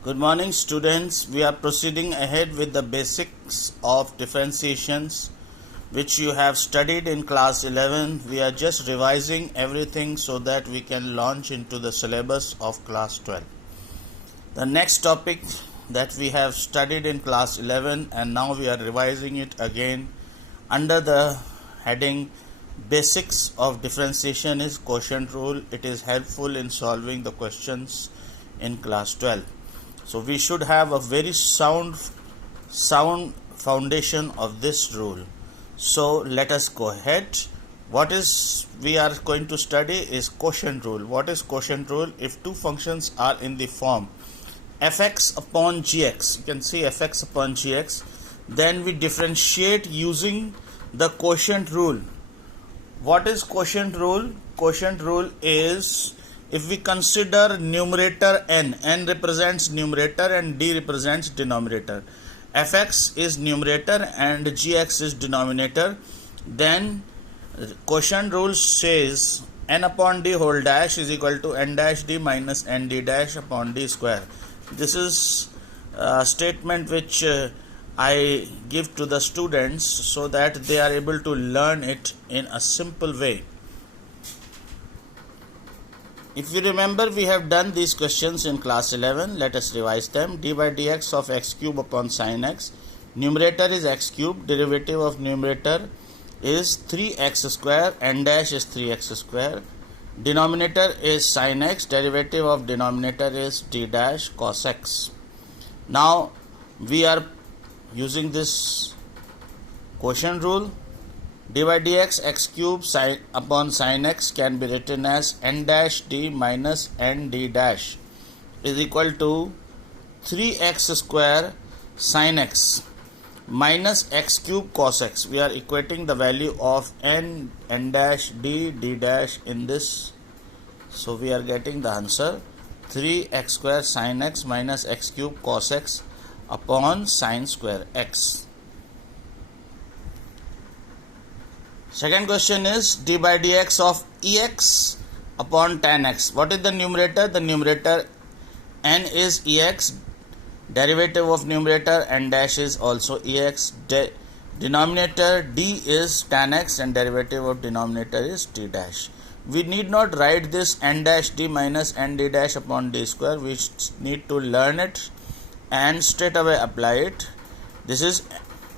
Good morning, students. We are proceeding ahead with the basics of differentiations which you have studied in class 11. We are just revising everything so that we can launch into the syllabus of class 12. The next topic that we have studied in class 11 and now we are revising it again under the heading Basics of Differentiation is quotient rule. It is helpful in solving the questions in class 12. So we should have a very sound foundation of this rule. So let us go ahead. What is we are going to study is quotient rule. What is quotient rule? If two functions are in the form fx upon gx, you can see fx upon gx, then we differentiate using the quotient rule. What is quotient rule? Quotient rule is if we consider numerator n represents numerator and d represents denominator. Fx is numerator and gx is denominator. Then quotient rule says n upon d whole dash is equal to n dash d minus n d dash upon d square. This is a statement which I give to the students so that they are able to learn it in a simple way. If you remember, we have done these questions in class 11. Let us revise them. D by dx of x cube upon sin x. Numerator is x cube. Derivative of numerator is 3x square. N dash is 3x square. Denominator is sin x. Derivative of denominator is d dash cos x. Now we are using this quotient rule. D by dx x cube sin upon sin x can be written as n dash d minus n d dash is equal to 3x square sin x minus x cube cos x. We are equating the value of n dash d dash in this. So we are getting the answer 3x square sin x minus x cube cos x upon sin square x. Second question is d by dx of ex upon tan x. What is the numerator? The numerator n is ex. Derivative of numerator n dash is also ex. Denominator d is tan x and derivative of denominator is d dash. We need not write this n dash d minus n d dash upon d square. We need to learn it and straight away apply it. This is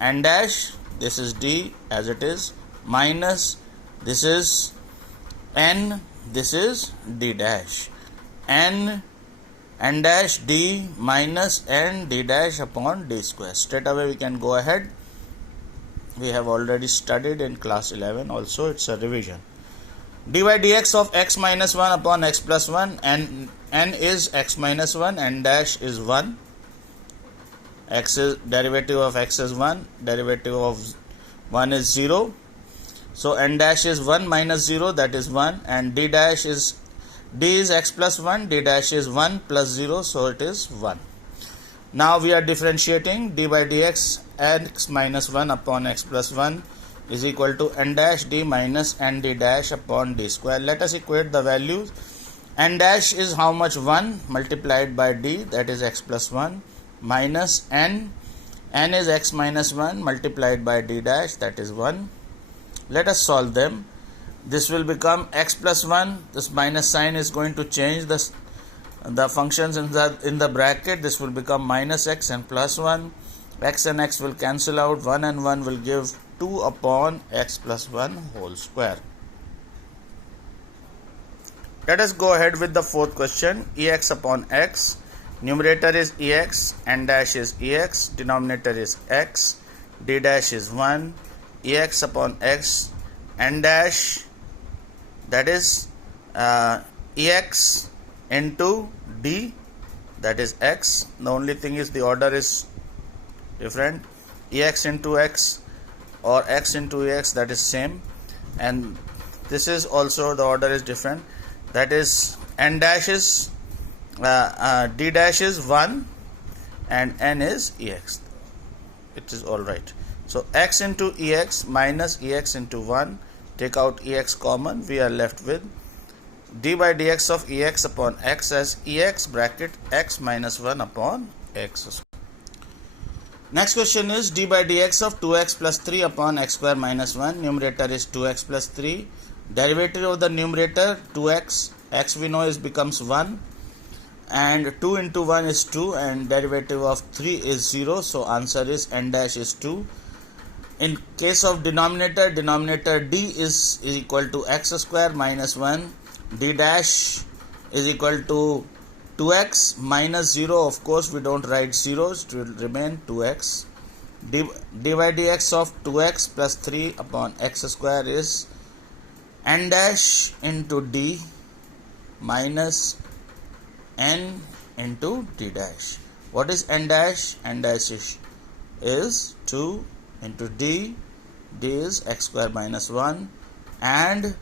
n dash, this is d as it is, minus this is n, this is d dash, n dash d minus n d dash upon d square. Straight away we can go ahead. We have already studied in class 11 also. It's a revision. D by dx of x minus 1 upon x plus 1, and n is x minus 1, n dash is 1. X is derivative of x is 1, derivative of 1 is 0. So n dash is 1 minus 0, that is 1, and d dash is d is x plus 1, d dash is 1 plus 0, so it is 1. Now we are differentiating d by dx x minus 1 upon x plus 1 is equal to n dash d minus n d dash upon d square. Let us equate the values. N dash is how much? 1 multiplied by d, that is x plus 1, minus n is x minus 1 multiplied by d dash, that is 1. Let us solve them. This will become x plus 1. This minus sign is going to change the functions in the bracket. This will become minus x and plus 1. X and x will cancel out. 1 and 1 will give 2 upon x plus 1 whole square. Let us go ahead with the fourth question. Ex upon x. Numerator is ex, n dash is ex, denominator is x, d dash is 1, ex upon x, n dash, that is ex into d, that is x. The only thing is the order is different. Ex into x or x into ex, that is same, and this is also the order is different. That is n dash is d dash is 1 and n is ex. It is alright. So x into ex minus ex into 1. Take out ex common. We are left with d by dx of ex upon x as ex bracket x minus 1 upon x. Next question is d by dx of 2x plus 3 upon x square minus 1. Numerator is 2x plus 3. Derivative of the numerator 2x, x we know is becomes 1, and 2 into 1 is 2, and derivative of 3 is 0, so answer is n dash is 2. In case of denominator, denominator d is equal to x square minus 1, d dash is equal to 2x minus 0. Of course we don't write zeros, it will remain 2x. d by dx of 2x plus 3 upon x square is n dash into d minus n into d dash. What is n dash? N dash is 2 into d is x square minus 1, and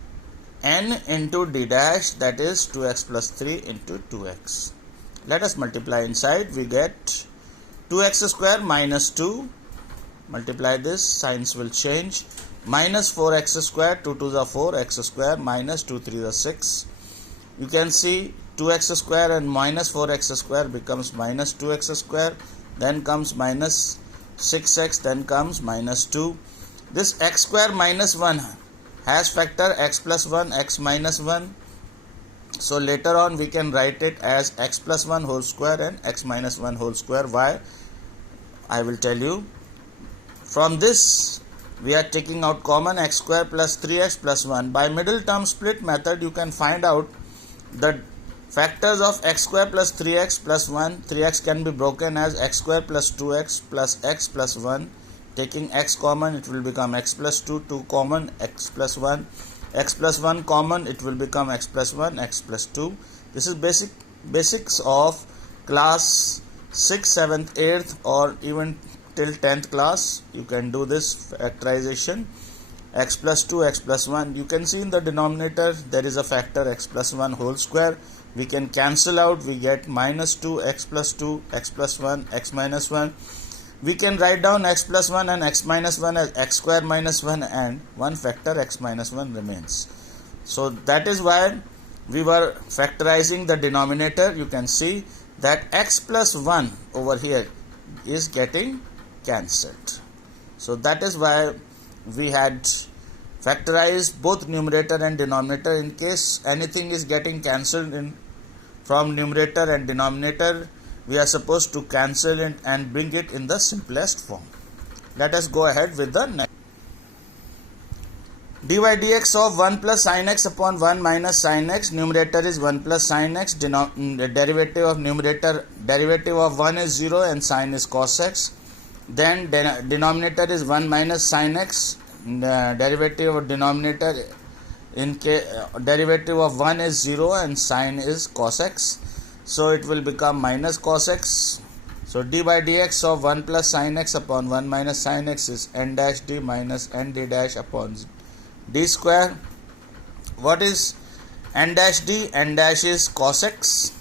n into d dash, that is 2x plus 3 into 2x. Let us multiply inside. We get 2x square minus 2. Multiply this, signs will change. Minus 4x square, 2 to the 4, x square minus 2 3 the 6. You can see 2x square and minus 4x square becomes minus 2x square. Then comes minus 6x, then comes minus 2. This x square minus 1 has factor x plus 1, x minus 1. So later on we can write it as x plus 1 whole square and x minus 1 whole square. Why? I will tell you. From this we are taking out common x square plus 3x plus 1. By middle term split method you can find out the factors of x square plus 3x plus 1. 3x can be broken as x square plus 2x plus x plus 1. Taking x common, it will become x plus 2, 2 common, x plus 1, x plus 1 common, it will become x plus 1, x plus 2. This is basics of class 6th, 7th, 8th or even till 10th class. You can do this factorization. X plus 2, x plus 1. You can see in the denominator there is a factor x plus 1 whole square. We can cancel out. We get minus 2, x plus 2, x plus 1, x minus 1. We can write down x plus 1 and x minus 1 as x square minus 1, and one factor x minus 1 remains. So that is why we were factorizing the denominator. You can see that x plus 1 over here is getting cancelled. So that is why we had factorized both numerator and denominator. In case anything is getting cancelled from numerator and denominator, we are supposed to cancel it and bring it in the simplest form. Let us go ahead with the next. dy dx of 1 plus sin x upon 1 minus sin x. Numerator is 1 plus sin x. Derivative of numerator, derivative of 1 is 0 and sin is cos x. Then denominator is 1 minus sin x. Derivative of denominator, derivative of 1 is 0 and sin is cos x. So it will become minus cos x. So d by dx of 1 plus sin x upon 1 minus sin x is n dash d minus n d dash upon d square. What is n dash d? N dash is cos x.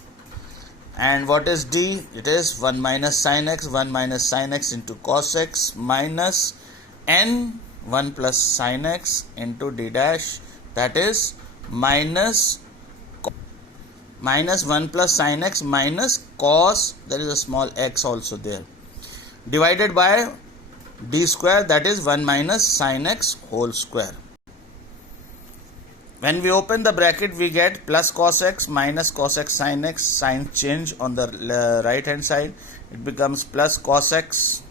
And what is d? It is 1 minus sin x, 1 minus sin x into cos x minus n 1 plus sin x into d dash, that is minus 1 plus sin x minus cos, there is a small x also there, divided by d square, that is 1 minus sin x whole square. When we open the bracket, we get plus cos x minus cos x sin x. Sign change on the right hand side. It becomes plus cos x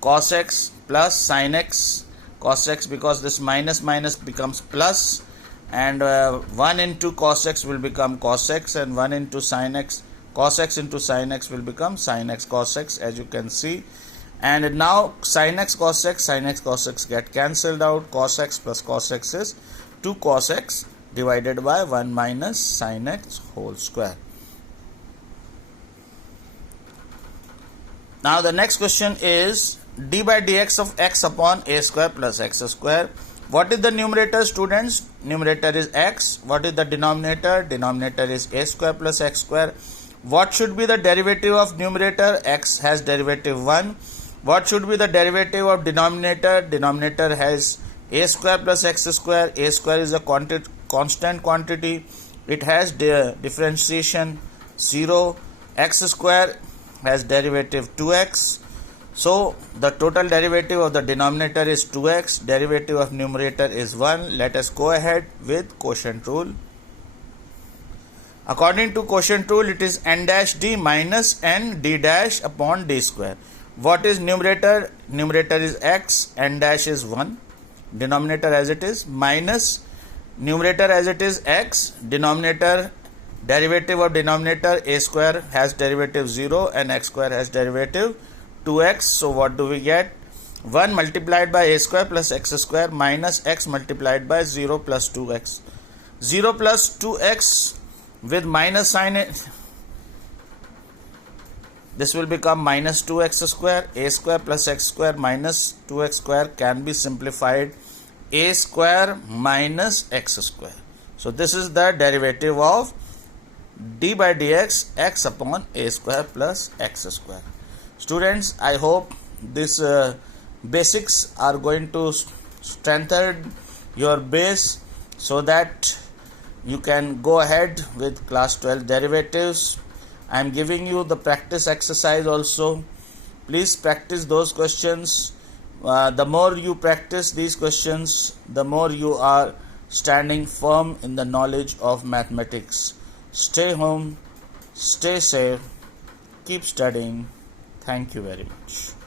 plus sin x cos x, because this minus minus becomes plus, and 1 into cos x will become cos x, and 1 into sin x, cos x into sin x will become sin x cos x, as you can see. And now sin x cos x get cancelled out. Cos x plus cos x is 2 cos x divided by 1 minus sin x whole square. Now the next question is d by dx of x upon a square plus x square. What is the numerator, students? Numerator is x. What is the denominator? Denominator is a square plus x square. What should be the derivative of numerator? X has derivative 1. What should be the derivative of denominator? Denominator has a square plus x square. A square is a constant quantity. it has differentiation 0, x square has derivative 2x. So the total derivative of the denominator is 2x, derivative of numerator is 1. Let us go ahead with quotient rule. According to quotient rule, it is n dash d minus n d dash upon d square. What is numerator? Numerator is x, n dash is 1, denominator as it is, minus numerator as it is x, denominator, derivative of denominator a square has derivative 0 and x square has derivative 2x. So what do we get? 1 multiplied by a square plus x square minus x multiplied by 0 plus 2x. 0 plus 2x with minus sign, this will become minus 2x square. A square plus x square minus 2x square can be simplified a square minus x square. So this is the derivative of d by dx, x upon a square plus x square. Students, I hope this basics are going to strengthen your base so that you can go ahead with class 12 derivatives. I am giving you the practice exercise also. Please practice those questions. The more you practice these questions, the more you are standing firm in the knowledge of mathematics. Stay home, stay safe, keep studying. Thank you very much.